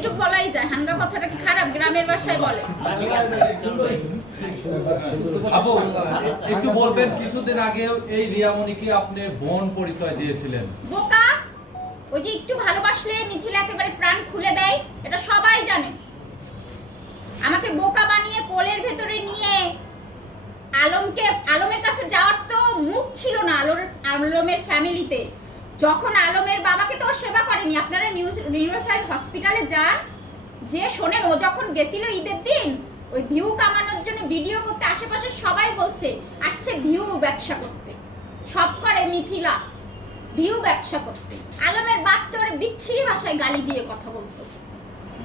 এইটুক বলাই যায়। হাঙ্গা কথাটা কি খারাপ? গ্রামের ভাষায় বলে। আপু একটু বলবেন, কিছুদিন আগে এই রিয়ামণিকে আপনি বোন পরিচয় দিয়েছিলেন। বোকা, ওই যে একটু ভালোবাসলে মিথিলা একেবারে প্রাণ খুলে দেয়, এটা সবাই জানে। আমাকে বোকা বানিয়ে কোলের ভেতরে নিয়ে আলমের কাছে যাওয়ার তো মুখ ছিল না আলমের ফ্যামিলিতে। যখন আলমের বাবাকে তো সেবা করেনি। আপনারা নিউরোসাইড হসপিটালে যান, যে শোনেন ও যখন গেছিল ঈদের দিন ওই ভিউ কামানোর জন্য ভিডিও করতে, আশেপাশে সবাই বলছে আসছে ভিউ ব্যবসা করতে। সব করে মিথিলা ভিউ ব্যবসা করতে। আলমের বাপ তো ওরে বিচ্ছিরি ভাষায় গালি দিয়ে কথা বলতো,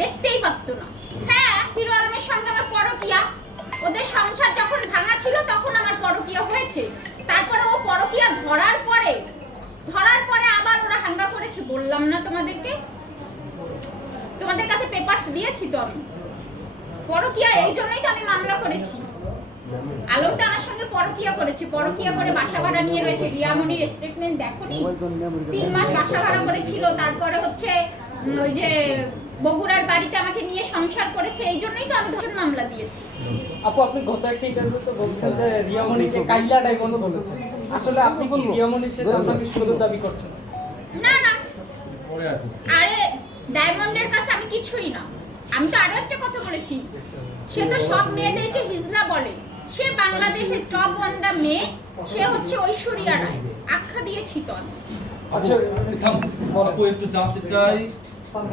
দেখতেই পারতো না। হ্যাঁ, হিরো আলমের সঙ্গে আমার পরকিয়া, ওদের সংসার যখন ভাঙা ছিল তখন আমার পরকিয়া হয়েছে। তারপরে ও পরকিয়া ধরার পরে আবার ওরা হাঙ্গা করেছে। বললাম না তোমাদেরকে, তোমাদের কাছে পেপারস দিয়েছি তো আমি। পরকিয়া এই জন্যই তো আমি মামলা করেছি। আলম তো আমার সঙ্গে পরকিয়া করেছে, পরকিয়া করে বাসা ভাড়া নিয়ে রয়েছে। রিয়ামণির স্টেটমেন্ট দেখোনি? 3 মাস বাসা ভাড়া করেছিল, তারপরে হচ্ছে ওই যে বগুড়ার বাড়িতে আমাকে নিয়ে সংসার করেছে। এই জন্যই তো আমি ধর্ষণ মামলা দিয়েছি। আপু আপনি গত একটা ইন্টারভিউতে বলছেন যে রিয়ামণিকে কাইলা ডায়মন্ড বলেছেন, আসলে আপনি কি রিয়ামণির চেয়ে জান্নাতের সুযোগ দাবি করছেন? না না, পরে আসুন। আরে ডায়মন্ডের কাছে আমি কিছুই না। আমি তো আরো একটা কথা বলেছি, সে তো সব মেয়েদেরকে হিজলা বলে। সে বাংলাদেশের টপ ওয়ান দা মেয়ে, সে হচ্ছে ঐশ্বরিয়া রায়, আখ্যা দিয়েছি তো আমি। আচ্ছা আপু একটু জানতে চাই,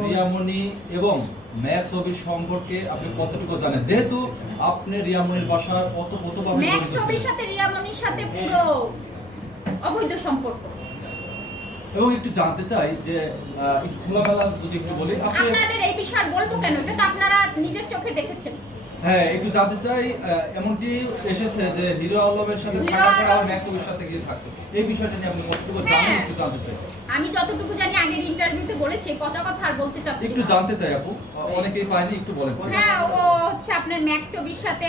রিয়ামণি এবং ম্যাক্স অফিস সম্পর্কে আপনি কতটুকু জানেন, যেহেতু আপনি রিয়ামণির বাসার কতভাবে ম্যাক্স অফিসের সাথে রিয়ামণির সাথে পুরো অবৈধ সম্পর্ক। এবং একটু জানতে চাই যে একটু খোলামেলা যদি একটু বলি, আপনি আপনাদের এই বিষয় বলবো কেন? এটা তো আপনারা নিজের চোখে দেখেছেন। হ্যাঁ একটু জানতে চাই, এমনকি এসেছে যে হিরো আলমের সাথে থাকার পর আবার ম্যাক্স অফিসের সাথে গিয়ে থাকছে, এই বিষয়টা নিয়ে আপনি কতটুকু জানেন একটু জানতে চাই। আমি যতটুকু জানি আগের ইন্টারভিউতে বলেছি, পচা কথা আর বলতে চাচ্ছি একটু না। জানতে চাই আপু, অনেকেই পায়নি, একটু বলেন। হ্যাঁ, ও হচ্ছে আপনার ম্যাক্স অফিসের সাথে